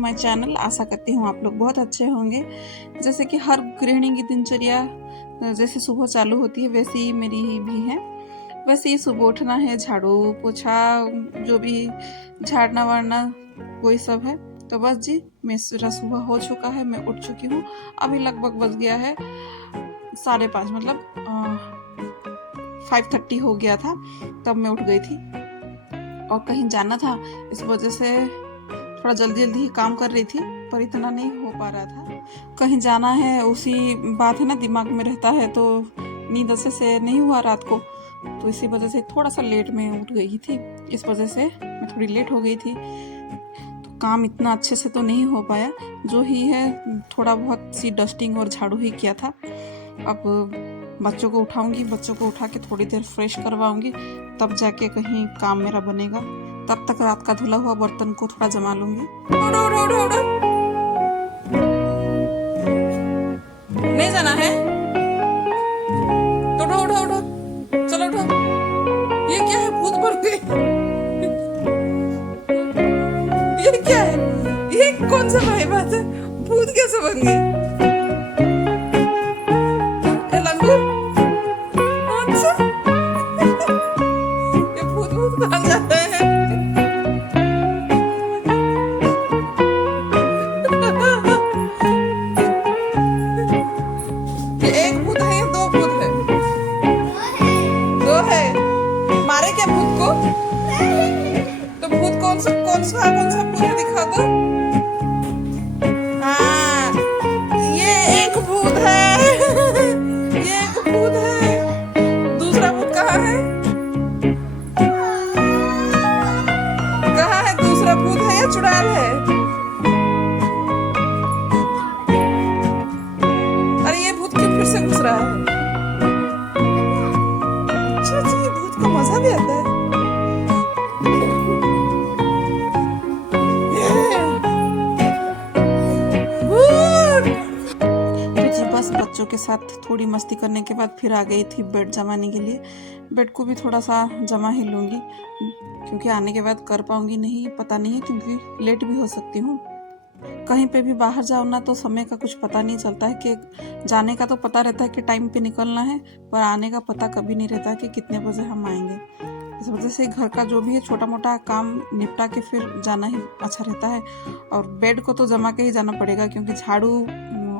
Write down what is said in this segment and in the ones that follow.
My channel. आशा करती हूँ आप लोग बहुत अच्छे होंगे। जैसे कि हर गृहिणी की दिनचर्या जैसे सुबह चालू होती है वैसे ही मेरी भी है। वैसे ही सुबह उठना है, झाड़ू पोछा जो भी झाड़ना वाड़ना वही सब है। तो बस जी मेरा सुबह हो चुका है, मैं उठ चुकी हूँ। अभी लगभग बज गया है 5:30, मतलब 5:30 हो गया था तब मैं उठ गई थी। और कहीं जाना था, इस वजह से थोड़ा जल्दी जल्दी ही काम कर रही थी, पर इतना नहीं हो पा रहा था। कहीं जाना है उसी बात है ना, दिमाग में रहता है, तो नींद अच्छे से नहीं हुआ रात को, तो इसी वजह से थोड़ा सा लेट में उठ गई थी। इस वजह से मैं थोड़ी लेट हो गई थी, तो काम इतना अच्छे से तो नहीं हो पाया। जो ही है थोड़ा बहुत सी डस्टिंग और झाड़ू ही किया था। अब बच्चों को उठाऊंगी, बच्चों को उठा के थोड़ी देर फ्रेश करवाऊंगी, तब जाके कहीं काम मेरा बनेगा। तब तक रात का धुला हुआ बर्तन को थोड़ा जमा लूंगी। उठो उठो उठो उठो, नहीं जाना है तो उठो उठो उठो, चलो उठो। ये क्या है, भूत बन गई? ये क्या है, ये कौन सा भाई बात है, भूत कैसे बन गई? ए लंगूर, कौन सा? ये भूत भूत कहाँ जा रहे हैं? ये एक भूत है या दो भूत है? दो है। मारे क्या भूत को? तो भूत कौन सा भूत है, दिखा दो। हाँ, ये एक भूत है। ये एक भूत है। दूसरा भूत कहाँ है? कहाँ है दूसरा भूत, है या चुड़ैल है? अरे ये भूत क्यों फिर से घुस रहा है? अच्छा अच्छा, ये भूत को मजा भी आता है। बस बच्चों के साथ थोड़ी मस्ती करने के बाद फिर आ गई थी बेड जमाने के लिए। बेड को भी थोड़ा सा जमा ही लूँगी, क्योंकि आने के बाद कर पाऊँगी नहीं पता नहीं है, क्योंकि लेट भी हो सकती हूँ। कहीं पे भी बाहर जाओ ना तो समय का कुछ पता नहीं चलता है। कि जाने का तो पता रहता है कि टाइम पे निकलना है, पर आने का पता कभी नहीं रहता कि कितने बजे हम आएंगे। इस वजह से घर का जो भी है छोटा मोटा काम निपटा के फिर जाना ही अच्छा रहता है। और बेड को तो जमा के ही जाना पड़ेगा, क्योंकि झाड़ू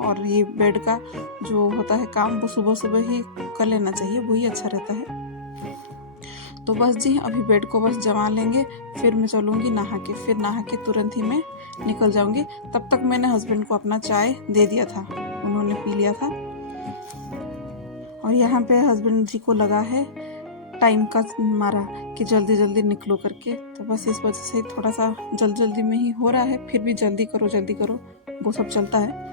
और ये बेड का जो होता है काम वो सुबह सुबह ही कर लेना चाहिए, वही अच्छा रहता है। तो बस जी अभी बेड को बस जमा लेंगे, फिर मैं चलूँगी नहा के। फिर नहा के तुरंत ही मैं निकल जाऊँगी। तब तक मैंने हस्बैंड को अपना चाय दे दिया था, उन्होंने पी लिया था। और यहाँ पे हस्बैंड जी को लगा है टाइम का मारा कि जल्दी जल्दी निकलो करके, तो बस इस वजह से थोड़ा सा जल्दी जल्दी में ही हो रहा है। फिर भी जल्दी करो वो सब चलता है।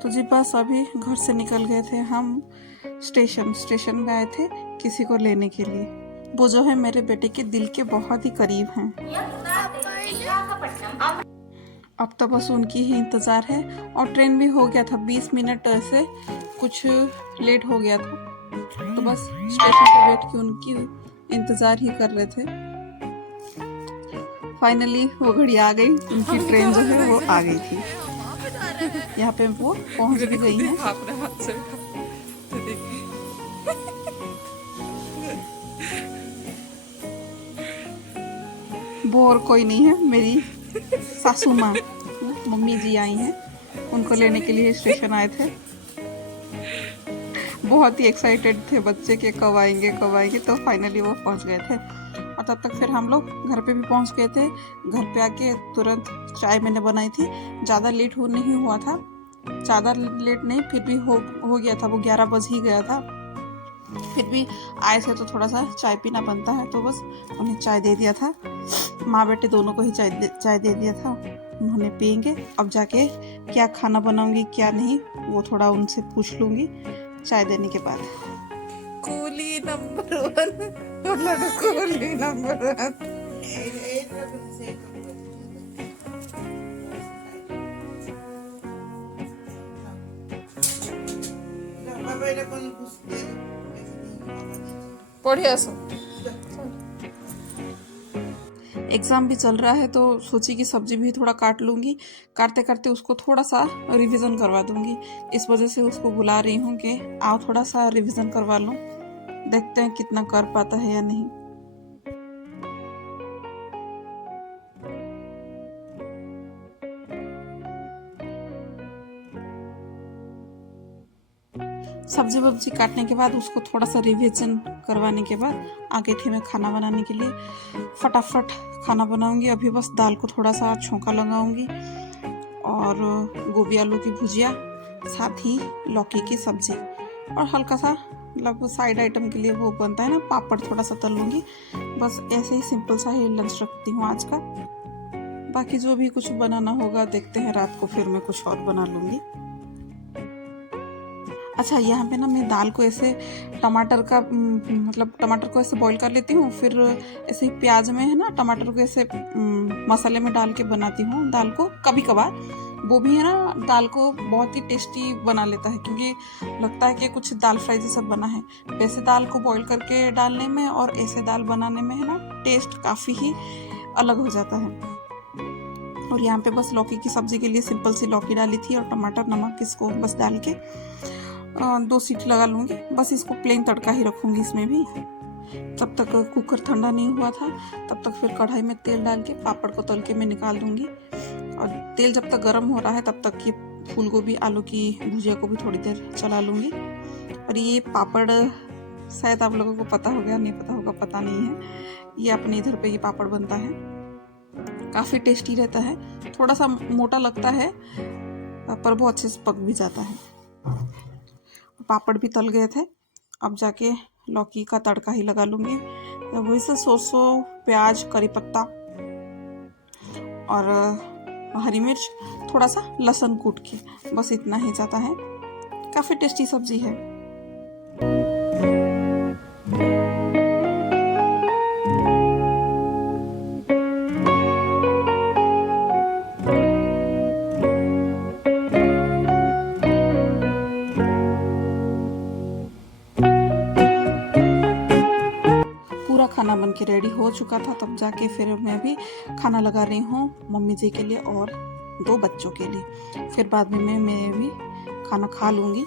तो जी बस अभी घर से निकल गए थे हम, स्टेशन में आए थे किसी को लेने के लिए। वो जो है मेरे बेटे के दिल के बहुत ही करीब हैं। अब तो बस उनकी ही इंतज़ार है। और ट्रेन भी हो गया था, 20 मिनट ऐसे कुछ लेट हो गया था, तो बस स्टेशन पे बैठ के उनकी इंतज़ार ही कर रहे थे। फाइनली वो घड़ी आ गई, उनकी ट्रेन जो है वो आ गई थी। यहाँ पे वो पहुंच भी गई हैं। वो और कोई नहीं है, मेरी सासू माँ मम्मी जी आई हैं, उनको लेने के लिए स्टेशन आए थे। बहुत ही एक्साइटेड थे बच्चे के कब आएंगे, तो फाइनली वो पहुंच गए थे। और तब तक फिर हम लोग घर पे भी पहुंच गए थे। घर पे आके तुरंत चाय मैंने बनाई थी। ज़्यादा लेट नहीं हुआ था, ज़्यादा लेट नहीं, फिर भी हो गया था, वो 11 बज ही गया था। फिर भी आए थे तो थोड़ा सा चाय पीना बनता है, तो बस उन्हें चाय दे दिया था। माँ बेटे दोनों को ही चाय दे दिया था, उन्होंने पियेंगे। अब जाके क्या खाना बनाऊंगी क्या नहीं वो थोड़ा उनसे पूछ लूँगी। चाय देने के बाद। Coolie number 1, coolie number 1। बढ़िया सो एग्ज़ाम भी चल रहा है तो सोची कि सब्जी भी थोड़ा काट लूँगी, काटते काटते उसको थोड़ा सा रिवीजन करवा दूँगी। इस वजह से उसको बुला रही हूँ कि आओ थोड़ा सा रिवीजन करवा लूँ, देखते हैं कितना कर पाता है या नहीं। सब्जी वब्जी काटने के बाद उसको थोड़ा सा रिवीजन करवाने के बाद आ गई थी मैं खाना बनाने के लिए। फटाफट खाना बनाऊंगी। अभी बस दाल को थोड़ा सा छौंका लगाऊंगी और गोभी आलू की भुजिया, साथ ही लौकी की सब्जी और हल्का सा मतलब साइड आइटम के लिए वो बनता है ना, पापड़ थोड़ा सा तल लूँगी। बस ऐसे ही सिंपल सा ही लंच रखती हूँ आज का। बाकी जो भी कुछ बनाना होगा देखते हैं, रात को फिर मैं कुछ और बना लूँगी। अच्छा, यहाँ पे ना मैं दाल को ऐसे टमाटर का मतलब टमाटर को ऐसे बॉईल कर लेती हूँ, फिर ऐसे प्याज में है ना टमाटर को ऐसे मसाले में डाल के बनाती हूँ दाल को। कभी कभार वो भी है ना दाल को बहुत ही टेस्टी बना लेता है, क्योंकि लगता है कि कुछ दाल फ्राई जैसा बना है। वैसे दाल को बॉईल करके डालने में और ऐसे दाल बनाने में है ना टेस्ट काफ़ी ही अलग हो जाता है। और यहाँ पे बस लौकी की सब्ज़ी के लिए सिंपल सी लौकी डाली थी और टमाटर नमक इसको बस डाल के 2 सीटी लगा लूँगी। बस इसको प्लेन तड़का ही रखूँगी इसमें भी। जब तक कुकर ठंडा नहीं हुआ था तब तक फिर कढ़ाई में तेल डाल के पापड़ को तल के मैं निकाल दूँगी। और तेल जब तक गर्म हो रहा है तब तक ये फूल गोभी आलू की भुजिया को भी थोड़ी देर चला लूँगी। और ये पापड़ शायद आप लोगों को पता होगा, नहीं पता होगा पता नहीं है, ये अपने इधर पे ये पापड़ बनता है, काफ़ी टेस्टी रहता है। थोड़ा सा मोटा लगता है पर बहुत अच्छे से पक भी जाता है। पापड़ भी तल गए थे, अब जाके लौकी का तड़का ही लगा लूँगी। वही से सरसों, प्याज, करी पत्ता और हरी मिर्च, थोड़ा सा लहसुन कूट के, बस इतना ही जाता है। काफ़ी टेस्टी सब्जी है। खाना बन के रेडी हो चुका था, तब जाके फिर मैं भी खाना लगा रही हूँ मम्मी जी के लिए और 2 बच्चों के लिए। फिर बाद में मैं भी खाना खा लूँगी।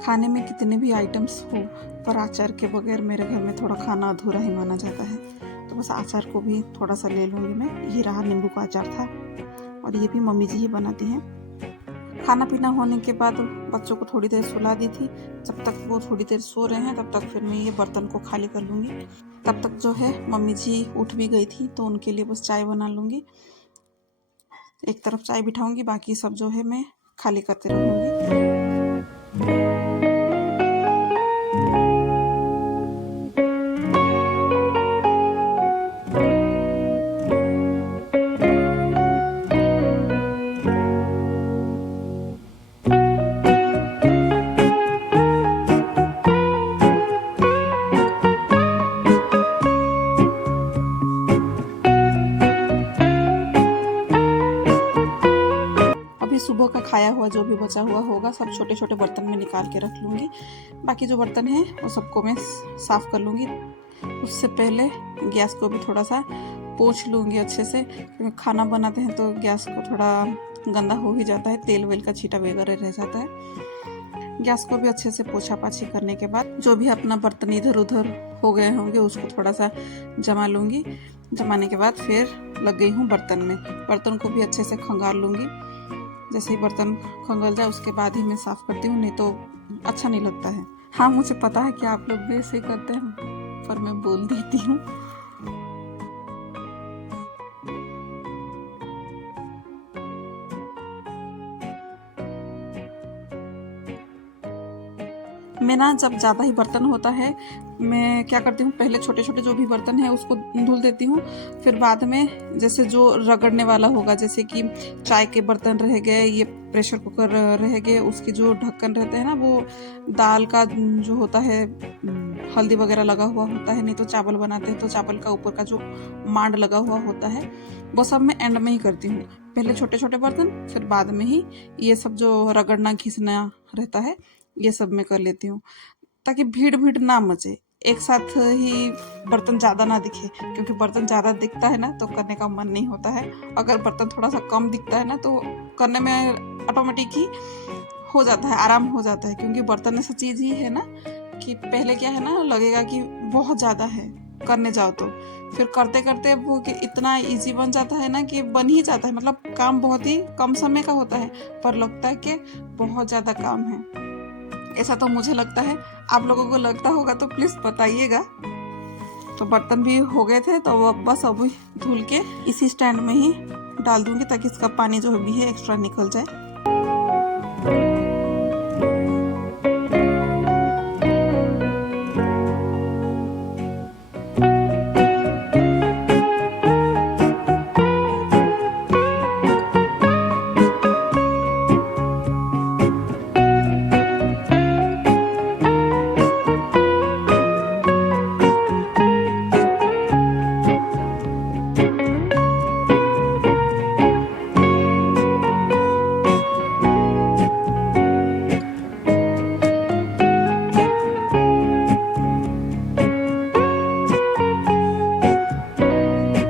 खाने में कितने भी आइटम्स हो पर अचार के बगैर मेरे घर में थोड़ा खाना अधूरा ही माना जाता है। तो बस अचार को भी थोड़ा सा ले लूँगी मैं। ये रहा नींबू का अचार था और ये भी मम्मी जी ही बनाती हैं। खाना पीना होने के बाद बच्चों को थोड़ी देर सुला दी थी। जब तक वो थोड़ी देर सो रहे हैं तब तक फिर मैं ये बर्तन को खाली कर लूँगी। तब तक जो है मम्मी जी उठ भी गई थी तो उनके लिए बस चाय बना लूँगी। एक तरफ चाय बिठाऊँगी, बाकी सब जो है मैं खाली करते रहूँगी। सुबह का खाया हुआ जो भी बचा हुआ होगा सब छोटे छोटे बर्तन में निकाल के रख लूँगी। बाकी जो बर्तन हैं वो सबको मैं साफ़ कर लूँगी। उससे पहले गैस को भी थोड़ा सा पोंछ लूँगी अच्छे से, क्योंकि खाना बनाते हैं तो गैस को थोड़ा गंदा हो ही जाता है, तेल वेल का छींटा वगैरह रह जाता है। गैस को भी अच्छे से पोछा पाछी करने के बाद जो भी अपना बर्तन इधर उधर हो गए होंगे उसको थोड़ा सा जमा लूँगी। जमाने के बाद फिर लग गई हूँ बर्तन में। बर्तन को भी अच्छे से खंगाल लूँगी। जैसे ही बर्तन खंगल जाए उसके बाद ही मैं साफ़ करती हूँ, नहीं तो अच्छा नहीं लगता है। हाँ, मुझे पता है कि आप लोग भी ऐसे ही करते हैं, पर मैं बोल देती हूँ। मैं ना जब ज़्यादा ही बर्तन होता है, मैं क्या करती हूँ, पहले छोटे छोटे जो भी बर्तन है उसको धुल देती हूँ। फिर बाद में जैसे जो रगड़ने वाला होगा, जैसे कि चाय के बर्तन रह गए, ये प्रेशर कुकर रह गए, उसके जो ढक्कन रहते हैं ना, वो दाल का जो होता है हल्दी वगैरह लगा हुआ होता है, नहीं तो चावल बनाते हैं तो चावल का ऊपर का जो मांड लगा हुआ होता है, वो सब मैं एंड में ही करती हूँ। पहले छोटे छोटे बर्तन, फिर बाद में ही ये सब जो रगड़ना घिसना रहता है ये सब मैं कर लेती हूँ, ताकि भीड़ भीड़ ना मचे, एक साथ ही बर्तन ज़्यादा ना दिखे। क्योंकि बर्तन ज़्यादा दिखता है ना तो करने का मन नहीं होता है। अगर बर्तन थोड़ा सा कम दिखता है ना तो करने में ऑटोमेटिक ही हो जाता है, आराम हो जाता है। क्योंकि बर्तन ऐसा चीज़ ही है ना कि पहले क्या है ना, लगेगा कि बहुत ज़्यादा है, करने जाओ तो फिर करते करते वो कि इतना इजी बन जाता है ना कि बन ही जाता है। मतलब काम बहुत ही कम समय का होता है, पर लगता है कि बहुत ज़्यादा काम है। ऐसा तो मुझे लगता है, आप लोगों को लगता होगा तो प्लीज़ बताइएगा। तो बर्तन भी हो गए थे, तो अब बस अभी धुल के इसी स्टैंड में ही डाल दूंगी, ताकि इसका पानी जो भी है एक्स्ट्रा निकल जाए।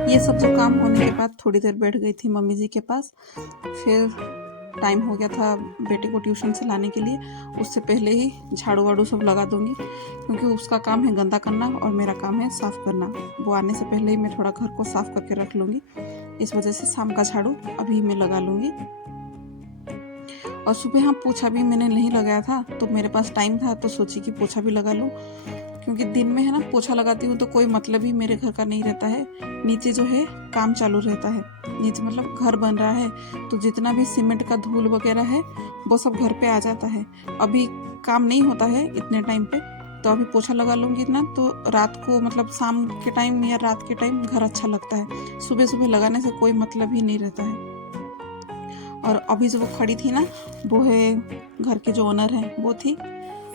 ये सब जो काम होने के बाद थोड़ी देर बैठ गई थी मम्मी जी के पास। फिर टाइम हो गया था बेटे को ट्यूशन से लाने के लिए। उससे पहले ही झाड़ू वाड़ू सब लगा दूंगी, क्योंकि उसका काम है गंदा करना और मेरा काम है साफ़ करना। वो आने से पहले ही मैं थोड़ा घर को साफ़ करके रख लूँगी। इस वजह से शाम का झाड़ू अभी मैं लगा लूँगी। और सुबह हाँ, पोछा भी मैंने नहीं लगाया था, तो मेरे पास टाइम था तो सोची कि पोछा भी लगा लूँ। क्योंकि दिन में है ना पोछा लगाती हूँ तो कोई मतलब ही मेरे घर का नहीं रहता है। नीचे जो है काम चालू रहता है, नीचे मतलब घर बन रहा है, तो जितना भी सीमेंट का धूल वगैरह है वो सब घर पे आ जाता है। अभी काम नहीं होता है इतने टाइम पे, तो अभी पोछा लगा लूँगी ना तो रात को, मतलब शाम के टाइम या रात के टाइम घर अच्छा लगता है। सुबह सुबह लगाने से कोई मतलब ही नहीं रहता है। और अभी जो वो खड़ी थी ना, वो है घर के जो ओनर हैं वो थी।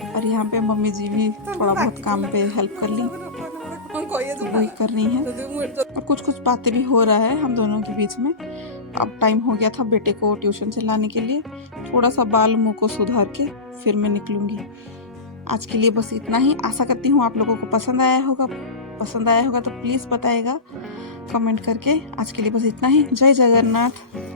और यहाँ पे मम्मी जी भी थोड़ा बहुत काम पे हेल्प कर ली, तो वही कर रही हैं। और कुछ कुछ बातें भी हो रहा है हम दोनों के बीच में। अब टाइम हो गया था बेटे को ट्यूशन से लाने के लिए। थोड़ा सा बाल मुँह को सुधार के फिर मैं निकलूँगी। आज के लिए बस इतना ही। आशा करती हूँ आप लोगों को पसंद आया होगा। पसंद आया होगा तो प्लीज़ बताइएगा कमेंट करके। आज के लिए बस इतना ही। जय जगन्नाथ।